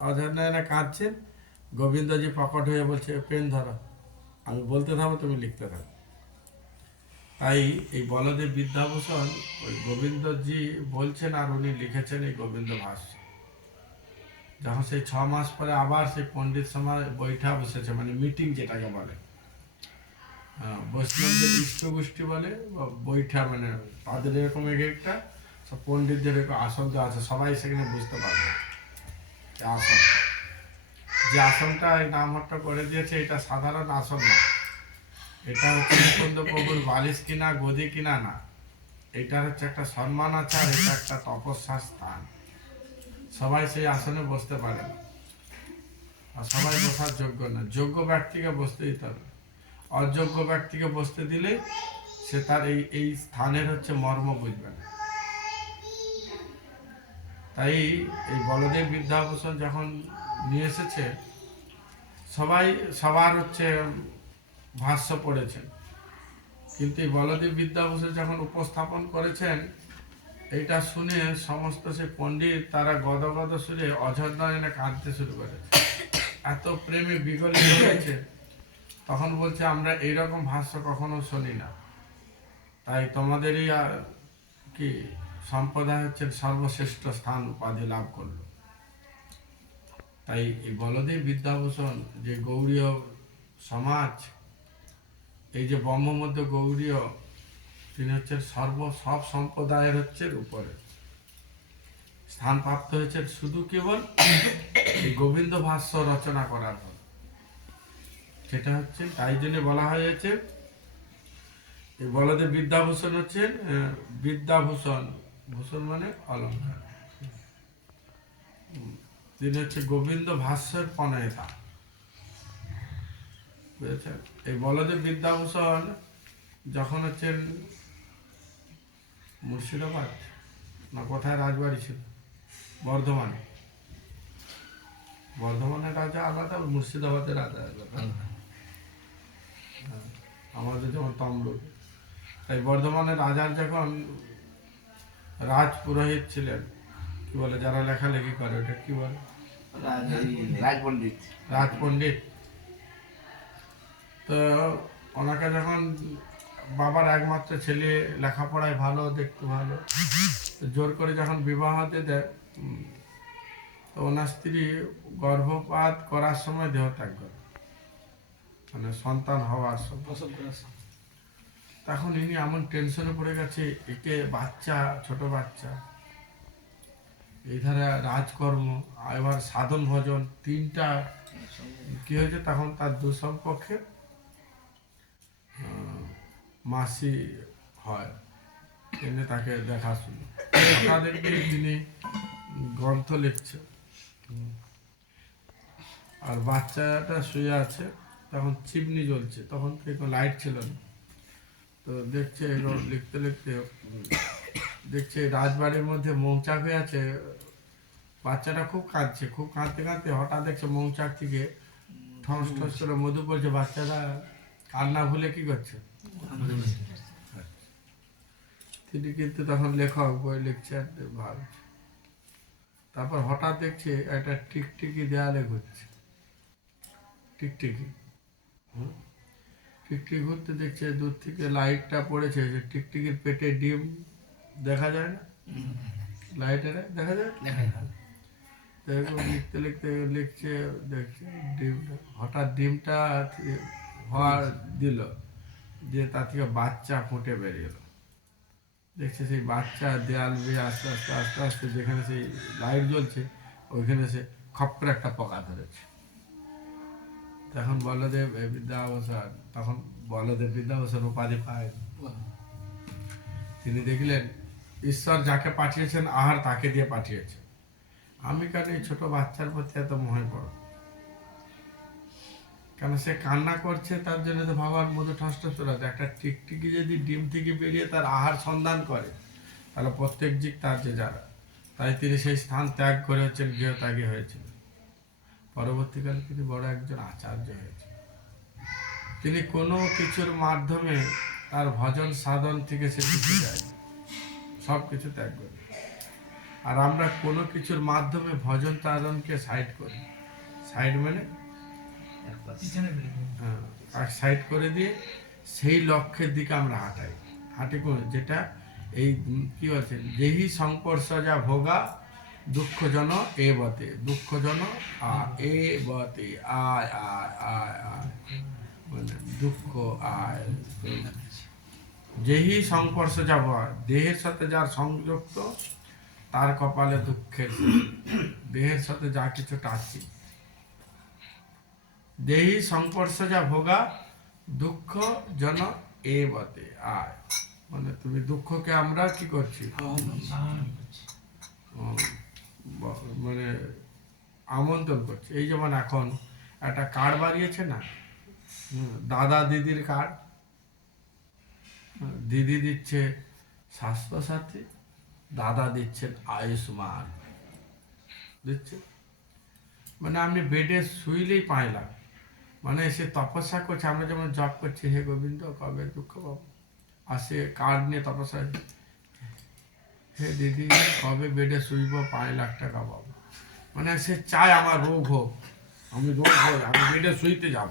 অধর্ণয়না কাঁদছেন। গোবিন্দজি প্রকট হয়ে বলছে পেন ধরো। আমি বলতে থাকব তুমি লিখতে থাকো তাই এই বলদেব বিদ্যাভূষণ ওই গোবিন্দজি বলছেন আর উনি লিখেছেন এই গোবিন্দ ভাষ্য। যখন সেই ছ মাস পরে আবার সেই পণ্ডিত সমাজ বৈঠা বসেছে মানে মিটিং যেটাকে বলে। আহ, বৈষ্ণবদের ইষ্ট গোষ্ঠী বলে বৈঠা মানে তাদের এরকম এক একটা সব পণ্ডিতদের আসন দেওয়া আছে সবাই সেখানে বুঝতে পারবে। আসন। যে আসনটা এই নামহট্ট করে দিয়েছে, এটা সাধারণ আসন না। এটা হচ্ছে প্রভুর বালিশ কিনা, গদি কিনা না। এটা হচ্ছে একটা সম্মান আছে আর এটা একটা তপস্যার স্থান। সবাই সেই আসনে বসতে পারে আর সবাই বসার যোগ্য না। যোগ্য ব্যক্তিকে বসতে দিতে হবে। অযোগ্য ব্যক্তিকে বসতে দিলে সে তার এই এই স্থানের হচ্ছে মর্ম বুঝবে না। তাই এই বলদেব বিদ্যাভূষণ যখন নিয়ে এসেছে, সবাই, সবার হচ্ছে ভাষ্য পড়েছেন। কিন্তু এই বলদেব বিদ্যাভূষণ যখন উপস্থাপন করেছেন, এইটা শুনে সমস্ত সে পণ্ডিত তারা গদগদ সুরে অঝর্ণয়নে কাঁদতে শুরু করে এত প্রেমে বিগলিত হয়েছে, তখন বলছে, আমরা এইরকম ভাষ্য কখনো শুনি না। তাই তোমাদেরই আর কি সম্প্রদায় হচ্ছে সর্বশ্রেষ্ঠ স্থান উপাধি লাভ করল। তাই এই বলদেব বিদ্যাভূষণ যে গৌরীয় সমাজ, এই যে ব্রহ্মমধ্য গৌরীয়, তিনি হচ্ছেন সর্ব, সব সম্প্রদায়ের হচ্ছে উপরে। স্থান প্রাপ্ত হয়েছে শুধু কেবল এই গোবিন্দ ভাষ্য রচনা করার পর সেটা হচ্ছে, তাই জন্য বলা হয়েছে, এই বলদেব বিদ্যাভূষণ হচ্ছেন বিদ্যাভূষণ ভূষণ মানে অলঙ্কার তিনি হচ্ছে গোবিন্দ ভাষ্যের প্রণয়তা বুঝেছেন? এই বলদেব বিদ্যাভূষণ যখন হচ্ছেন মুর্শিদাবাদ, না কোথায়, রাজবাড়ি ছিল? বর্ধমানে। বর্ধমানের রাজা আলাদা, মুর্শিদাবাদের রাজা আলাদা। আমাদের যেমন তমলুক। তাই বর্ধমানের রাজার যখন রাজ পুরোহিত ছিলেন। কি বলে যারা লেখালেখি করে ওটা কি বলে? রাজপণ্ডিত। রাজপণ্ডিত। তো ওনাকে যখন বাবার একমাত্র ছেলে লেখাপড়ায় ভালো দেখতে ভালো জোর করে যখন বিবাহ হতে দেয় তো ওনার স্ত্রী গর্ভপাত করার সময় দেহত্যাগ করে। মানে সন্তান হওয়ার সময়। তখন ইনি এমন টেনশনে পড়ে গেছে, একে বাচ্চা, ছোট বাচ্চা। এই ধারে রাজকর্ম, এবার সাধন ভজন, তিনটা কি হয়েছে তখন তার দুসম্পক্ষে মাসি হয়, এনে তাকে দেখাশুনো। তাদেরকে তিনি গ্রন্থ লিখছে আর বাচ্চাটা শুয়ে আছে, তখন চিমনি জ্বলছে, তখন লাইট ছিল না। তো দেখছে লিখতে লিখতে দেখছে রাজবাড়ির মধ্যে মৌচাক হয়ে আছে। বাচ্চাটা খুব কাঁদছে, খুব কাঁদতে কাঁদতে হঠাৎ দেখছে মৌচাক থেকে ঠস ঠস করে মধু পড়ছে। বাচ্চাটা কান্না ভুলে কি করছে? তিনি কিন্তু তখন লেখক, বই লিখছে আর ভাবছে। তারপর হঠাৎ দেখছে একটা টিকটিকি দেয়ালে ঘুরছে। টিকটিকি। হুম। টিকটিকি ঘুরতে দেখছে দূর থেকে লাইটটা পড়েছে যে টিকটিকির পেটে ডিম দেখা যায় না? লাইটের দেখা যায়? তো এরকম লিখতে লিখতে লিখছে দেখছে ডিমটা হঠাৎ ডিমটা হওয়ার দিল যে তার থেকে বাচ্চা ফুটে বেরিয়ে এলো। দেখছে সেই বাচ্চা দেয়াল বেয়ে আস্তে আস্তে আস্তে আস্তে যেখানে সেই লাইট জ্বলছে ওইখানে সে খপ একটা পোকা ধরেছে। তখন বলদেব এ বিদ্যাবসান, তখন বলদেব বিদ্যাবসান উপাধি পায়। তিনি দেখলেন, ঈশ্বর যাকে পাঠিয়েছেন, আহার তাকে দিয়ে পাঠিয়েছেন। আমি কেন এই ছোট বাচ্চার প্রতি এত মোহে পড়ব? কেন সে কান্না করছে, তার জন্য তো ভগবান মধু ঠষ্ট চড়াতে একটা টিকটিকি যদি ডিম থেকে বেরিয়ে তার আহার সন্ধান করে, তাহলে প্রত্যেক জীব তার যে যারা। তাই তিনি সেই স্থান ত্যাগ করে হচ্ছেন, গৃহত্যাগী হয়েছিলেন পরবর্তীকালে তিনি বড় একজন আচার্য হয়েছে তিনি কোনো কিছুর মাধ্যমে তার ভজন সাধন থেকে সে কিছু যায়। সব কিছু ত্যাগ করে। আর আমরা কোনো কিছুর মাধ্যমে ভজন তারণকে সাইড করি। সাইড মানে? হ্যাঁ, সাইড করে দিয়ে সেই লক্ষ্যের দিকে আমরা হাঁটাই। হাঁটি যেটা এই কি বলছে যেহি যা ভোগা দুঃখজন এ বতে দুঃখজন আ এ বতে আয় আয় আয় আয়। দুঃখ আয়। যেহি সংস্পর্শজা ভোগা দেহের সাথে যার সংযুক্ত তার কপালে দুঃখের দেহের সাথে যা কিছু টাচি। দেহি সংস্পর্শজা ভোগা দুঃখ জন এ বতে আয়। মানে তুমি দুঃখকে আমরা কি করছি? মানে আমন্ত্রণ করছে। এই যেমন এখন একটা কার্ড বাড়িয়েছে না? দাদা দিদির কার্ড দিদি দিচ্ছে স্বাস্থ্যসাথী, দাদা দিচ্ছেন আয়ুষ্মান। দিচ্ছে? মানে আপনি বেডে শুইলেই পাইলাম মানে সে তপস্যা করছে, আমরা যেমন জব করছি, হে গোবিন্দ, কবে দুঃখ পাবো? আর সে কার্ড নিয়ে তপস্যা হে দিদি কবে বেডে শুইব? পাঁচ লাখ টাকা পাবো। মানে সে চায় আমার রোগ হোক। আমি রোগ হই আমি বেডে শুইতে যাব।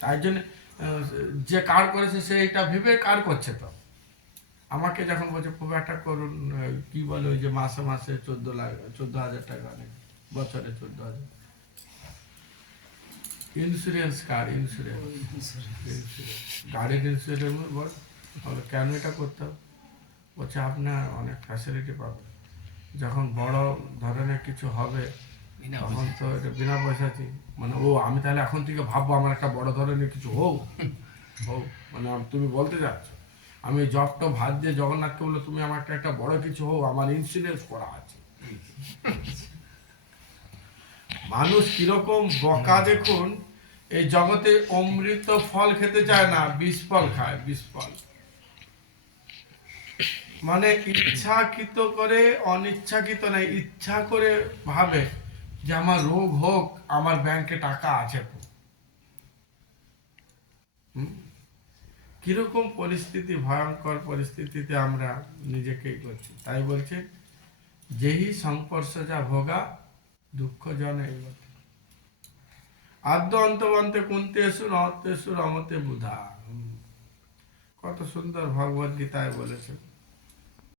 তাই জন্য যে কার করেছে সে এটা ভেবে কার করছে তো? আমাকে যখন বলছে খুব একটা করুন কি বলে ওই যে মাসে মাসে চোদ্দ লাখ চোদ্দ হাজার টাকা নেই বছরে চোদ্দ হাজার ইন্স্যুরেন্স কার্ড ইন্স্যুরেন্স গাড়ির ইন্স্যুরেন্স বল কেন এটা করতে হবে? বলছে আপনার অনেক ফ্যাসিলিটি পাবেন যখন বড় ধরনের কিছু হবে তখন তো এটা বিনা পয়সাতে মানে ও আমি তাহলে এখন থেকে ভাববো আমার একটা বড় ধরনের কিছু হোক। হোক মানে তুমি বলতে যাচ্ছ আমি জবটা ভাত দিয়ে জগন্নাথকে বলল তুমি আমাকে একটা বড় কিছু হোক আমার ইন্স্যুরেন্স করা আছে। মানুষ কীরকম বকা দেখুন এই জগতে অমৃত ফল খেতে চায় না বিষ ফল খায় বিষ ফল। মানে ইচ্ছাকৃত করে, অনিচ্ছাকৃত নাই ইচ্ছা করে ভাবে যে আমার রোগ হোক, আমার ব্যাংকে টাকা আছে? কীরকম পরিস্থিতি, ভয়ঙ্কর পরিস্থিতিতে আমরা নিজেকেই করছি তাই বলছে, যেহি সংস্পর্শ যা ভোগা দুঃখ জনে আদ্য অন্তবন্তে কুন্তেশু নহতেশু রমতে বুধা। কত সুন্দর ভগবত গীতায় বলেছেন